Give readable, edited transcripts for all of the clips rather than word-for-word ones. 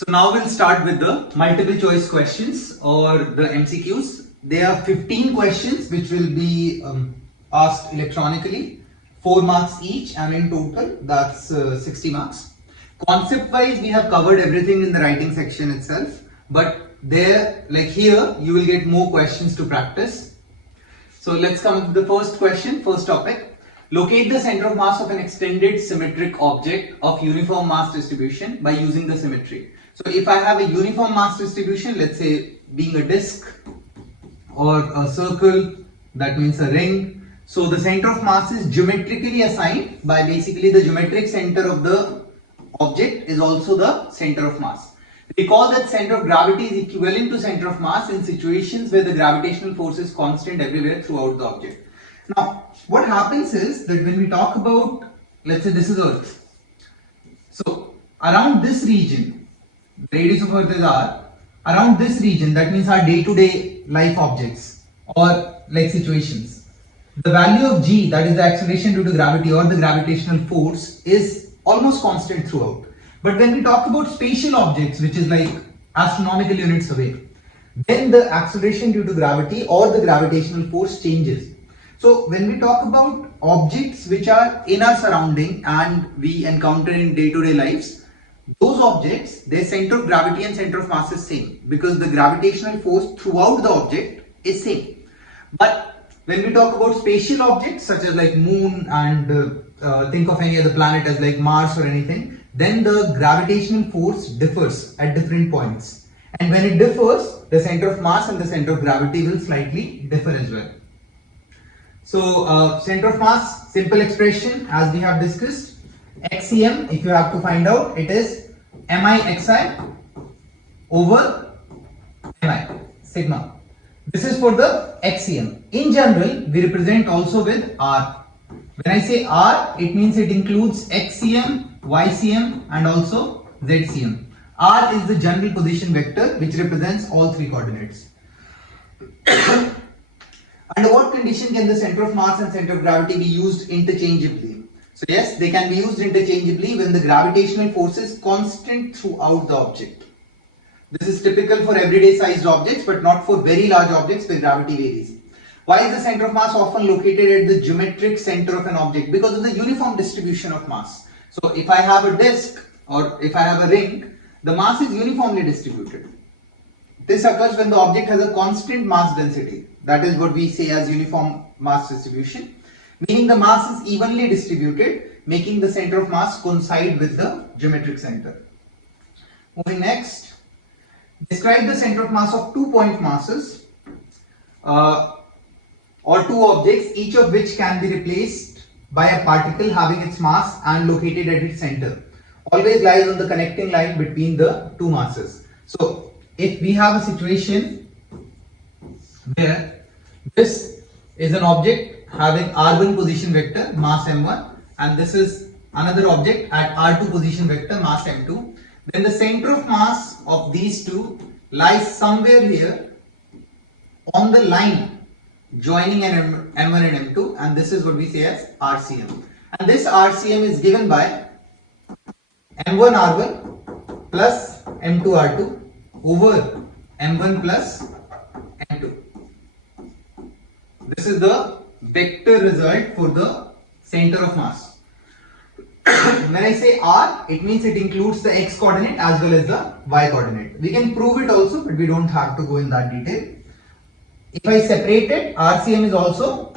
So now we'll start with the multiple choice questions or the MCQs. There are 15 questions which will be asked electronically, 4 marks each, and in total that's 60 marks. Concept wise we have covered everything in the writing section itself, but there, like here, you will get more questions to practice. So let's come to the first question, first topic. Locate the center of mass of an extended symmetric object of uniform mass distribution by using the symmetry. So if I have a uniform mass distribution, let's say being a disk or a circle, that means a ring. So the center of mass is geometrically assigned by basically the geometric center of the object is also the center of mass. Recall that center of gravity is equivalent to center of mass in situations where the gravitational force is constant everywhere throughout the object. Now, what happens is that when we talk about, let's say this is Earth. So, around this region, the radius of Earth is R, around this region, that means our day-to-day life objects or like situations, the value of G, that is the acceleration due to gravity or the gravitational force, is almost constant throughout. But when we talk about spatial objects, which is like astronomical units away, then the acceleration due to gravity or the gravitational force changes. So when we talk about objects which are in our surrounding and we encounter in day-to-day lives, those objects, their center of gravity and center of mass is same because the gravitational force throughout the object is same. But when we talk about spatial objects such as like moon and think of any other planet as like Mars or anything, then the gravitational force differs at different points. And when it differs, the center of mass and the center of gravity will slightly differ as well. So center of mass, simple expression as we have discussed, XCM, if you have to find out, it is MIXI over MI, sigma. This is for the XCM. In general, we represent also with R. When I say R, it means it includes XCM, YCM and also ZCM. R is the general position vector which represents all three coordinates. Under what condition can the center of mass and center of gravity be used interchangeably? So yes, they can be used interchangeably when the gravitational force is constant throughout the object. This is typical for everyday sized objects but not for very large objects where gravity varies. Why is the center of mass often located at the geometric center of an object? Because of the uniform distribution of mass. So if I have a disk or if I have a ring, the mass is uniformly distributed. This occurs when the object has a constant mass density. That is what we say as uniform mass distribution, meaning the mass is evenly distributed, making the center of mass coincide with the geometric center. Moving next, describe the center of mass of 2 point masses or two objects, each of which can be replaced by a particle having its mass and located at its center. Always lies on the connecting line between the two masses. So if we have a situation where this is an object having R1 position vector, mass m1, and this is another object at R2 position vector, mass m2, then the center of mass of these two lies somewhere here on the line joining an m1 and m2, and this is what we say as RCM. And this RCM is given by m1 r1 plus m2 r2 over m1 plus m2. This is the vector result for the center of mass. When I say R, it means it includes the x coordinate as well as the y coordinate. We can prove it also, but we don't have to go in that detail. If I separate it, RCM is also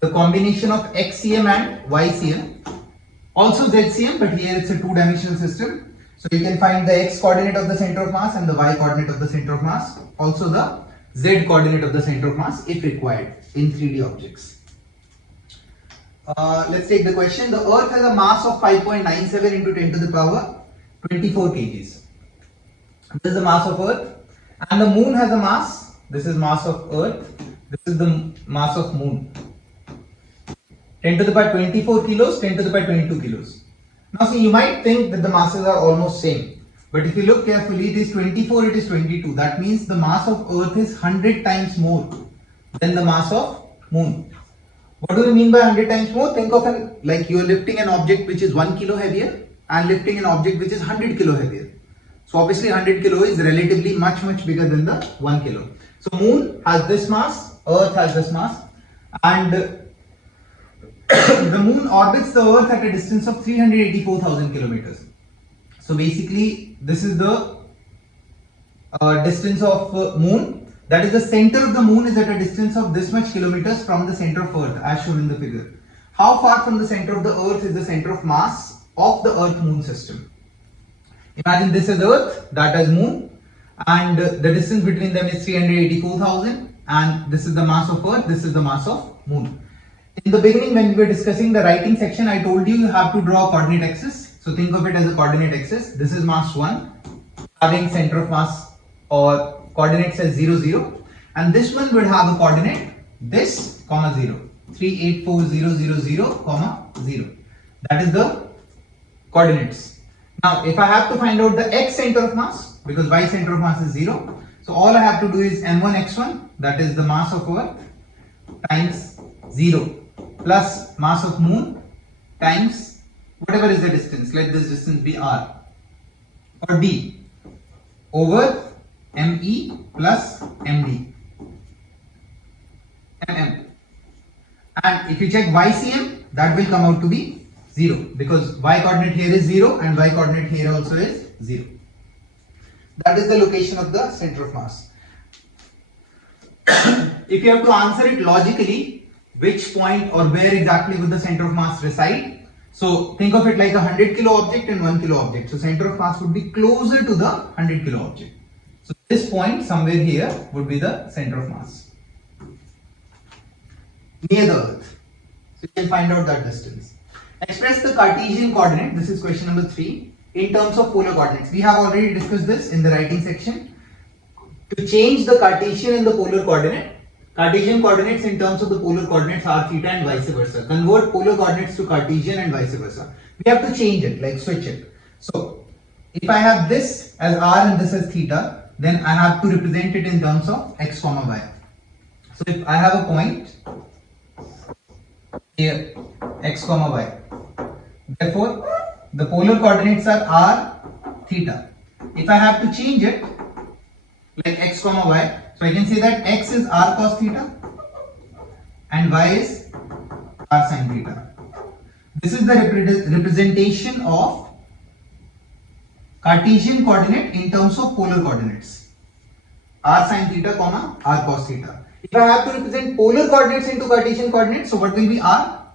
the combination of XCM and YCM. Also ZCM, but here it's a two-dimensional system. So you can find the x coordinate of the center of mass and the y coordinate of the center of mass. Also the z coordinate of the center of mass if required in 3D objects. Let's take the question. The Earth has a mass of 5.97 into 10 to the power 24 kgs. This is the mass of Earth. And the Moon has a mass. This is mass of Earth. This is the mass of Moon. 10 to the power 24 kilos, 10 to the power 22 kilos. Now see, you might think that the masses are almost same. But if you look carefully, it is 24, it is 22. That means the mass of Earth is 100 times more than the mass of Moon. What do we mean by 100 times more? Think of like you are lifting an object which is 1 kilo heavier and lifting an object which is 100 kilo heavier. So obviously 100 kilo is relatively much bigger than the 1 kilo. So moon has this mass, earth has this mass, and the moon orbits the earth at a distance of 384,000 kilometers. So basically this is the distance of moon. That is, the center of the moon is at a distance of this much kilometers from the center of earth as shown in the figure. How far from the center of the earth is the center of mass of the earth moon system? Imagine this is earth, that is moon, and the distance between them is 384,000, and this is the mass of earth, this is the mass of moon. In the beginning when we were discussing the writing section, I told you have to draw a coordinate axis. So think of it as a coordinate axis. This is mass 1 having center of mass or coordinates as 0, 0, and this one would have a coordinate this comma 0, 384,000, comma 0. That is the coordinates. Now if I have to find out the x center of mass, because y center of mass is 0, so all I have to do is m1 x1, that is the mass of earth, times 0 plus mass of moon times whatever is the distance. Let this distance be r or d over ME plus MD MM. And if you check YCM, that will come out to be 0, because y coordinate here is 0 and y coordinate here also is 0. That is the location of the center of mass. If you have to answer it logically, which point or where exactly would the center of mass reside? So think of it like a 100 kilo object and 1 kilo object. So center of mass would be closer to the 100 kilo object. So this point somewhere here would be the center of mass near the earth. So you can find out that distance. Express the Cartesian coordinate, this is question number 3, in terms of polar coordinates. We have already discussed this in the writing section. To change the Cartesian and the polar coordinate, Cartesian coordinates in terms of the polar coordinates are theta and vice versa. Convert polar coordinates to Cartesian and vice versa. We have to change it, like switch it. So if I have this as r and this as theta, then I have to represent it in terms of x comma y. So if I have a point here, x comma y, therefore the polar coordinates are r, theta. If I have to change it like x comma y, so I can say that x is r cos theta and y is r sin theta. This is the representation of Cartesian coordinate in terms of polar coordinates, r sin theta comma r cos theta. If I have to represent polar coordinates into Cartesian coordinates, so what will be r?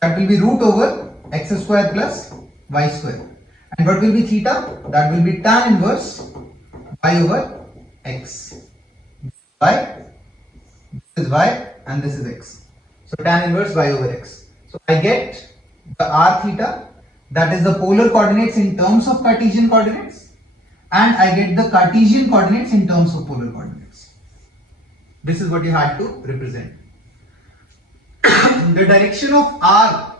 That will be root over x square plus y square. And what will be theta? That will be tan inverse y over x. Y, this is y and this is x. So tan inverse y over x. So I get the r theta, that is the polar coordinates in terms of Cartesian coordinates, and I get the Cartesian coordinates in terms of polar coordinates. This is what you had to represent. The direction of r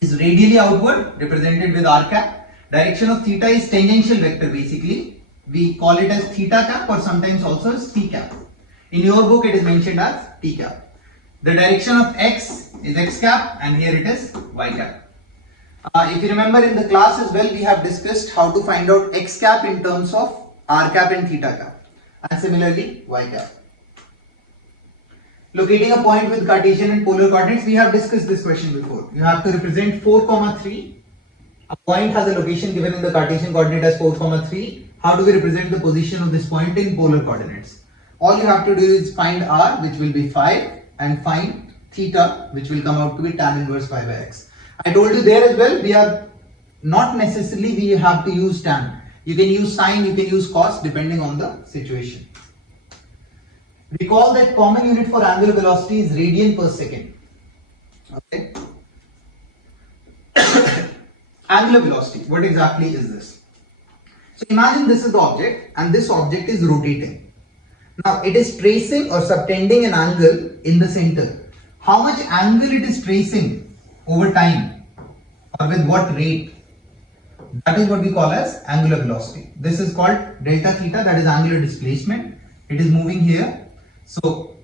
is radially outward, represented with r cap. Direction of theta is tangential vector basically. We call it as theta cap or sometimes also as t cap. In your book it is mentioned as t cap. The direction of x is x cap and here it is y cap. If you remember in the class as well, we have discussed how to find out x cap in terms of r cap and theta cap, and similarly y cap. Locating a point with Cartesian and polar coordinates, we have discussed this question before. You have to represent 4, 3. A point has a location given in the Cartesian coordinate as 4, 3. How do we represent the position of this point in polar coordinates? All you have to do is find r, which will be 5, and find theta, which will come out to be tan inverse pi by x. I told you there as well, we are not necessarily we have to use tan. You can use sine, you can use cos depending on the situation. Recall that common unit for angular velocity is radian per second. Okay. Angular velocity, what exactly is this? So imagine this is the object and this object is rotating. Now it is tracing or subtending an angle in the center. How much angle it is tracing over time or with what rate? That is what we call as angular velocity. This is called delta theta, that is angular displacement. It is moving here. So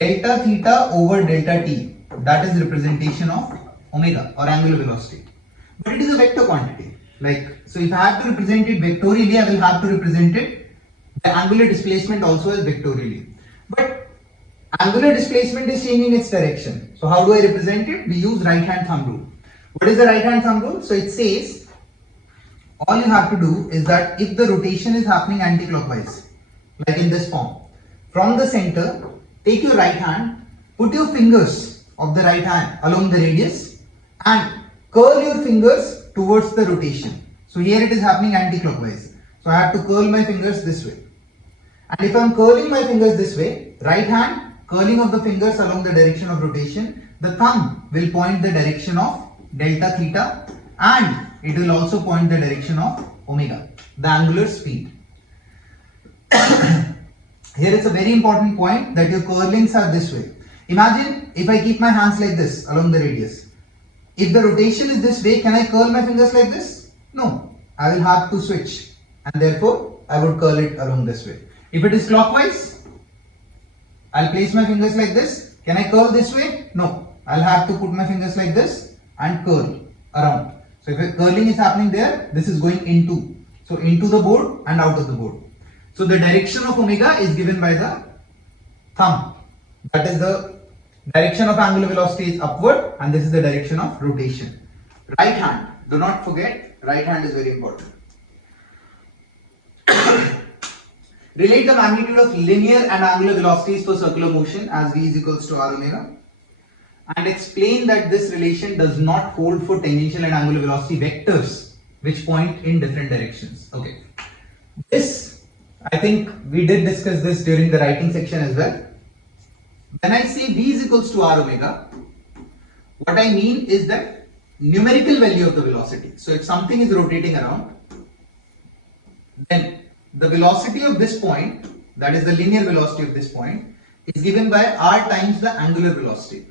delta theta over delta t, that is representation of omega or angular velocity. But it is a vector quantity like So if I have to represent it vectorially, I will have to represent it the angular displacement also as vectorially. But angular displacement is changing its direction. So how do I represent it? We use right hand thumb rule. What is the right hand thumb rule? So it says all you have to do is that if the rotation is happening anti-clockwise, like in this form, from the center, take your right hand, put your fingers of the right hand along the radius and curl your fingers towards the rotation. So here it is happening anti-clockwise. So I have to curl my fingers this way. And if I am curling my fingers this way, right hand curling of the fingers along the direction of rotation, the thumb will point the direction of delta theta and it will also point the direction of omega, the angular speed. Here it's a very important point that your curlings are this way. Imagine if I keep my hands like this along the radius. If the rotation is this way, can I curl my fingers like this? No, I will have to switch and therefore I would curl it along this way. If it is clockwise, I'll place my fingers like this. Can I curl this way? No, I'll have to put my fingers like this and curl around. So if curling is happening there, this is going into. So into the board and out of the board. So the direction of omega is given by the thumb. That is the direction of angular velocity is upward and this is the direction of rotation. Right hand, do not forget, right hand is very important. Relate the magnitude of linear and angular velocities for circular motion as v is equals to r omega. And explain that this relation does not hold for tangential and angular velocity vectors which point in different directions. Okay. This, I think we did discuss this during the writing section as well. When I say v is equals to r omega, what I mean is that numerical value of the velocity. So if something is rotating around, then the velocity of this point, that is the linear velocity of this point, is given by r times the angular velocity.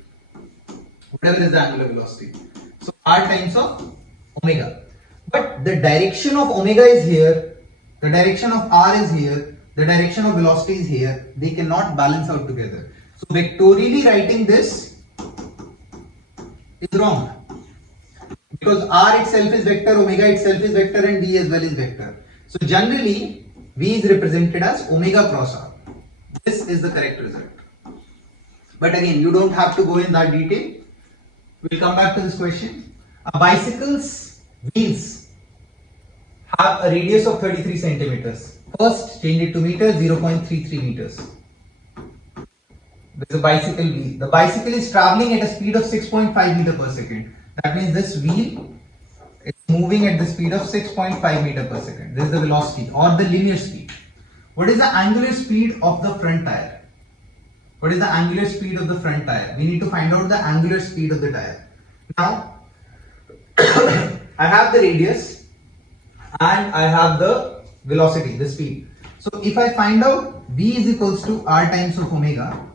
Whatever is the angular velocity. So r times of omega. But the direction of omega is here, the direction of r is here, the direction of velocity is here. They cannot balance out together. So vectorially writing this is wrong. Because r itself is vector, omega itself is vector and v as well is vector. So generally v is represented as omega cross r. This is the correct result. But again, you don't have to go in that detail. We'll come back to this question. A bicycle's wheels have a radius of 33 centimeters. First, change it to meters, 0.33 meters. There's a bicycle wheel. The bicycle is traveling at a speed of 6.5 meter per second. That means this wheel is moving at the speed of 6.5 meter per second. This is the velocity or the linear speed. What is the angular speed of the front tire? What is the angular speed of the front tire? We need to find out the angular speed of the tire. Now, I have the radius and I have the velocity, the speed. So if I find out v is equals to r times of omega,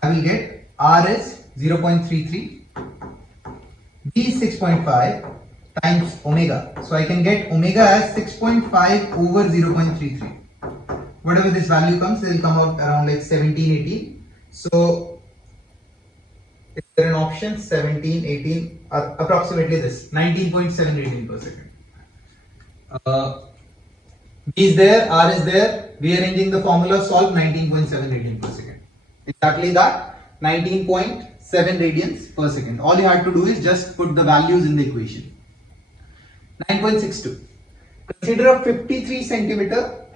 I will get r is 0.33, v is 6.5 times omega. So I can get omega as 6.5 over 0.33. Whatever this value comes, it will come out around like 17, 18. So, is there an option? 17, 18, approximately this, 19.7 radian per second. V is there, R is there, rearranging the formula, solve 19.7 radian per second. Exactly that, 19.7 radians per second. All you have to do is just put the values in the equation. 9.62. Consider a 53 centimeter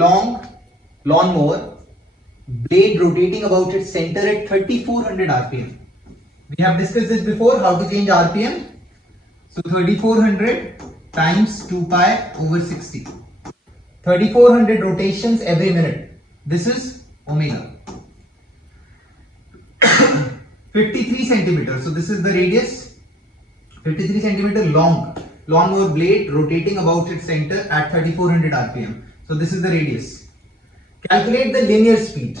long lawnmower blade rotating about its center at 3400 rpm. We have discussed this before, how to change rpm. So 3400 times 2 pi over 60. 3400 rotations every minute. This is omega. 53 centimeters. So this is the radius. 53 centimeter long lawnmower blade rotating about its center at 3400 rpm. So this is the radius. Calculate the linear speed.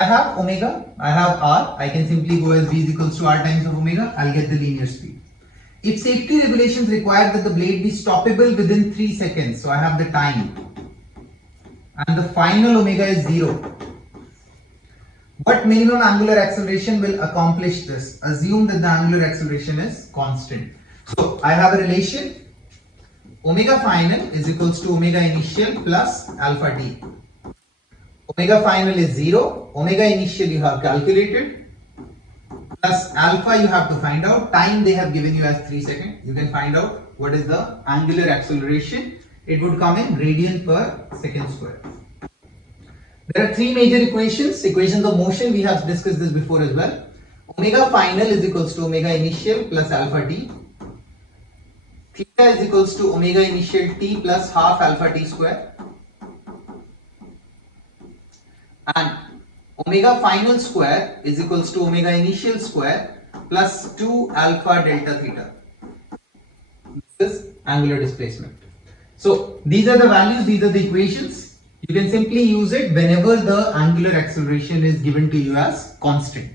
I have omega, I have r. I can simply go as v is equals to r times of omega. I'll get the linear speed. If safety regulations require that the blade be stoppable within 3 seconds, so I have the time, and the final omega is 0. What minimum angular acceleration will accomplish this? Assume that the angular acceleration is constant. So I have a relation omega final is equals to omega initial plus alpha t. Omega final is 0, omega initial you have calculated, plus alpha you have to find out. Time they have given you as 3 seconds. You can find out what is the angular acceleration. It would come in radian per second square. There are three major equations. Equations of motion, we have discussed this before as well. Omega final is equals to omega initial plus alpha t. Theta is equals to omega initial t plus half alpha t square. And omega final square is equals to omega initial square plus 2 alpha delta theta. This is angular displacement. So these are the values, these are the equations. You can simply use it whenever the angular acceleration is given to you as constant.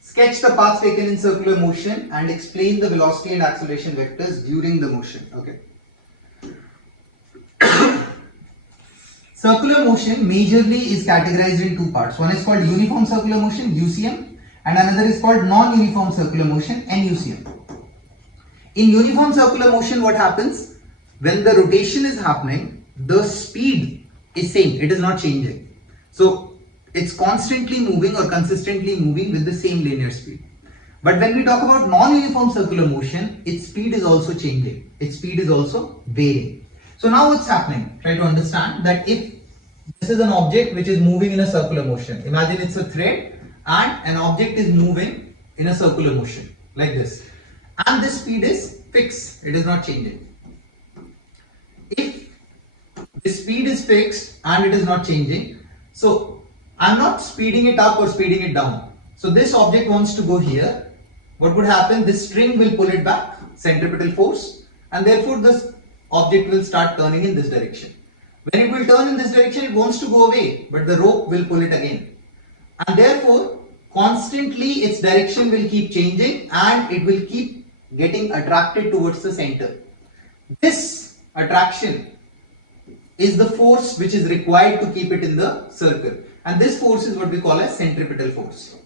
Sketch the path taken in circular motion and explain the velocity and acceleration vectors during the motion. Okay. Circular motion majorly is categorized in two parts. One is called uniform circular motion, UCM, and another is called non-uniform circular motion, NUCM. In uniform circular motion, what happens? When the rotation is happening, the speed is same, it is not changing. So it's constantly moving or consistently moving with the same linear speed. But when we talk about non-uniform circular motion, its speed is also changing. Its speed is also varying. So now what's happening? Try to understand that if this is an object which is moving in a circular motion. Imagine it's a thread and an object is moving in a circular motion like this. And this speed is fixed. It is not changing. If the speed is fixed and it is not changing, so I'm not speeding it up or speeding it down. So this object wants to go here. What would happen? This string will pull it back, centripetal force, and therefore this object will start turning in this direction. When it will turn in this direction, it wants to go away, but the rope will pull it again. And therefore, constantly its direction will keep changing and it will keep getting attracted towards the center. This attraction is the force which is required to keep it in the circle. And this force is what we call as centripetal force.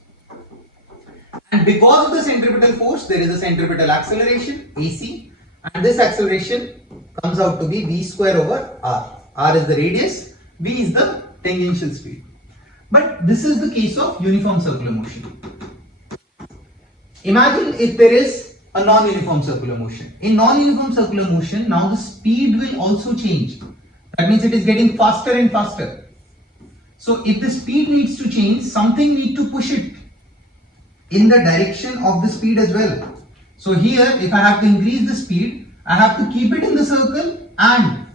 And because of the centripetal force, there is a centripetal acceleration, AC, and this acceleration comes out to be v square over r. R is the radius, v is the tangential speed. But this is the case of uniform circular motion. Imagine if there is a non-uniform circular motion. In non-uniform circular motion, now the speed will also change. That means it is getting faster and faster. So if the speed needs to change, something needs to push it in the direction of the speed as well. So here, if I have to increase the speed, I have to keep it in the circle and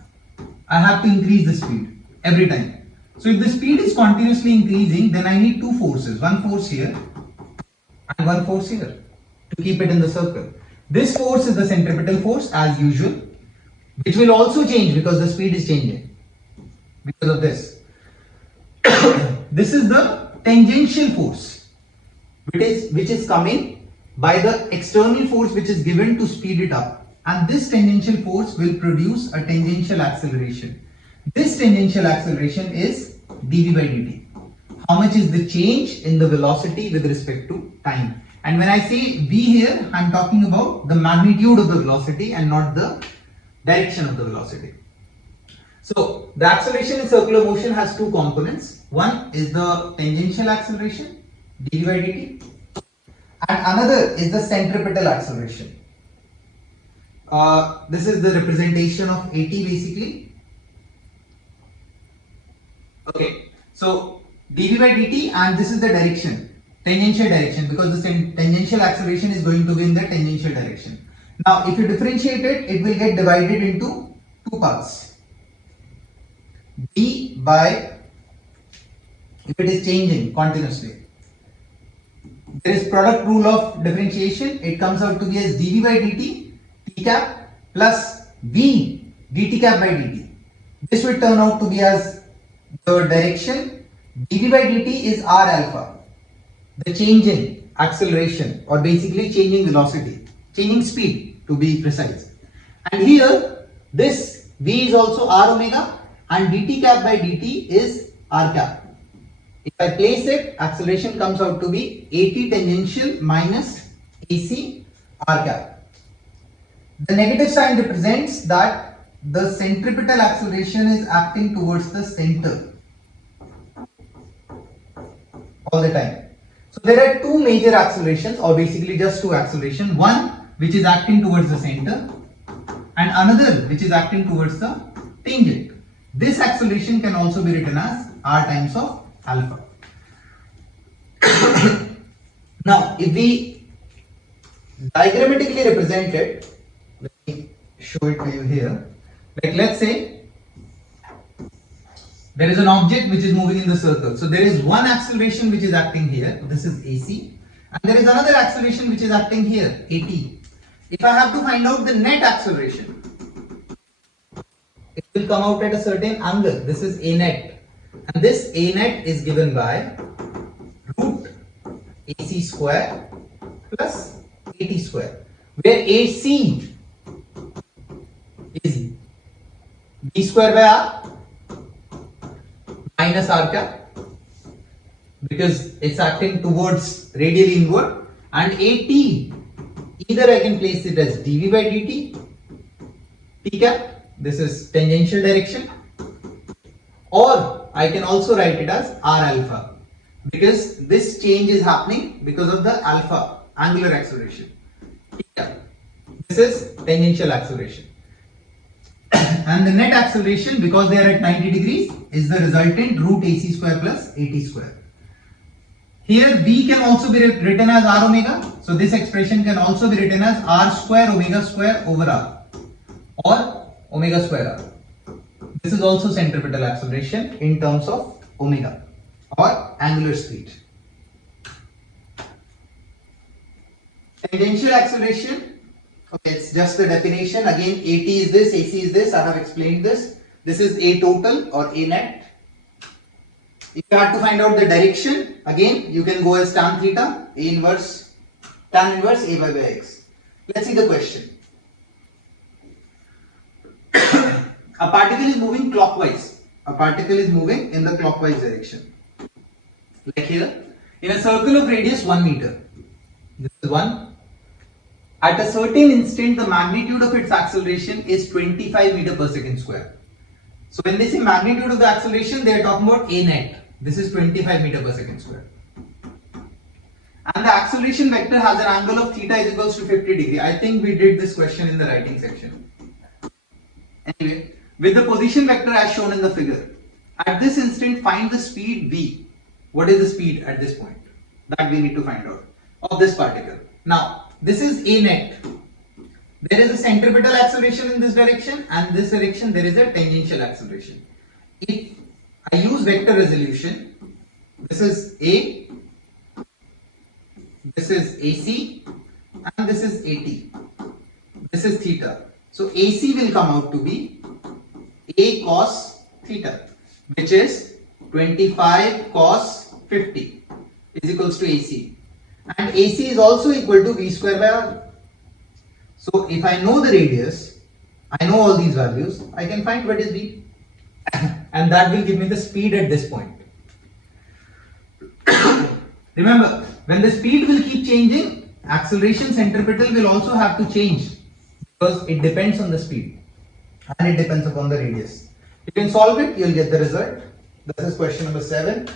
I have to increase the speed every time. So if the speed is continuously increasing, then I need two forces, one force here and one force here to keep it in the circle. This force is the centripetal force as usual, which will also change because the speed is changing because of this. This is the tangential force, which is coming by the external force which is given to speed it up. And this tangential force will produce a tangential acceleration. This tangential acceleration is dv by dt. How much is the change in the velocity with respect to time? And when I say v here, I am talking about the magnitude of the velocity and not the direction of the velocity. So the acceleration in circular motion has two components. One is the tangential acceleration, dv by dt, and another is the centripetal acceleration. This is the representation of AT basically. Okay, so dv by dt, and this is the direction, tangential direction, because the tangential acceleration is going to be in the tangential direction. Now, if you differentiate it, it will get divided into two parts. D by, if it is changing continuously, there is product rule of differentiation. It comes out to be as dv by dt t cap plus v dt cap by dt. This will turn out to be as the direction. dv by dt is r alpha, the change in acceleration or basically changing velocity, changing speed to be precise. And here this v is also r omega and dt cap by dt is r cap. If I place it, acceleration comes out to be AT tangential minus AC r cap. The negative sign represents that the centripetal acceleration is acting towards the center all the time. So there are two major accelerations, or basically just two accelerations. One which is acting towards the center and another which is acting towards the tangent. This acceleration can also be written as r times of alpha. Now if we diagrammatically represent it, let me show it to you here. Like let's say there is an object which is moving in the circle. So there is one acceleration which is acting here, this is AC, and there is another acceleration which is acting here, AT. If I have to find out the net acceleration, it will come out at a certain angle. This is A net, and this A net is given by root AC square plus AT square, where AC is B square by R minus R cap, because it's acting towards radially inward, and AT, either I can place it as dV by dt, T cap, this is tangential direction, or I can also write it as R alpha, because this change is happening because of the alpha angular acceleration. T cap, this is tangential acceleration. And the net acceleration, because they are at 90 degrees, is the resultant root AC square plus AT square. Here V can also be written as R omega. So this expression can also be written as R square omega square over R, or omega square R. This is also centripetal acceleration in terms of omega, or angular speed. Tangential acceleration. Okay, it's just the definition. Again, AT is this, AC is this. I have explained this. This is A total or A net. If you have to find out the direction, again, you can go as tan theta, A inverse, tan inverse A by x. Let's see the question. A particle is moving clockwise. A particle is moving in the clockwise direction. Like here, in a circle of radius 1 meter. This is 1. At a certain instant, the magnitude of its acceleration is 25 meter per second square. So when they say magnitude of the acceleration, they are talking about A net. This is 25 meter per second square. And the acceleration vector has an angle of theta is equals to 50 degree. I think we did this question in the writing section. Anyway, with the position vector as shown in the figure, at this instant find the speed v. What is the speed at this point? That we need to find out of this particle. Now, this is A net. There is a centripetal acceleration in this direction, and this direction there is a tangential acceleration. If I use vector resolution, this is A, this is AC, and this is AT. This is theta. So AC will come out to be A cos theta, which is 25 cos 50 is equals to AC. And AC is also equal to V square by R. So if I know the radius, I know all these values, I can find what is V. And that will give me the speed at this point. Remember, when the speed will keep changing, acceleration centripetal will also have to change, because it depends on the speed and it depends upon the radius. You can solve it, you'll get the result. This is question number 7.